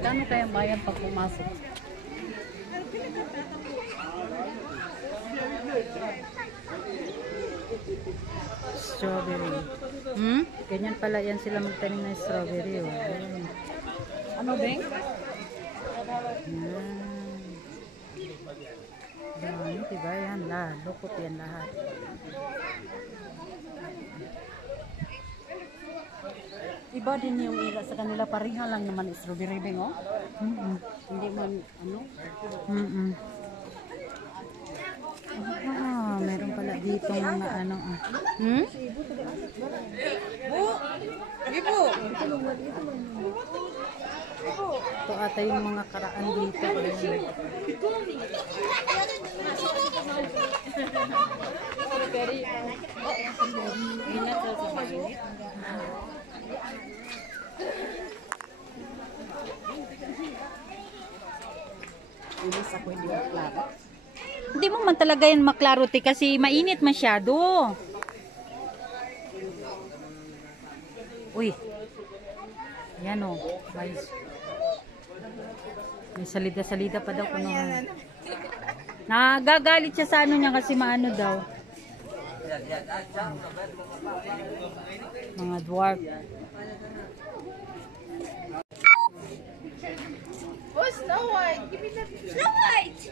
Magkano kaya bayan pag pumasok? Strawberry. Ganyan pala yan sila magtanim ng strawberry. Oh. Ano, Beng? Dami, diba yan? Lukot yan lahat. Iba din yung ila sa kanila, pareha lang naman strawberry, Beng, oh. Hindi man, ano? Meron pala dito mga ano. Ibu! Ito ata yung mga karaan dito. Ilis ako hindi maklaro. Hindi mo man talaga yan maklaro, te, kasi mainit masyado. Uy. Yan o. May salida-salida pa daw. Nagagalit siya sa ano niya kasi maano daw. Mga dwarf. Oh, Snow White! Give me that Snow White!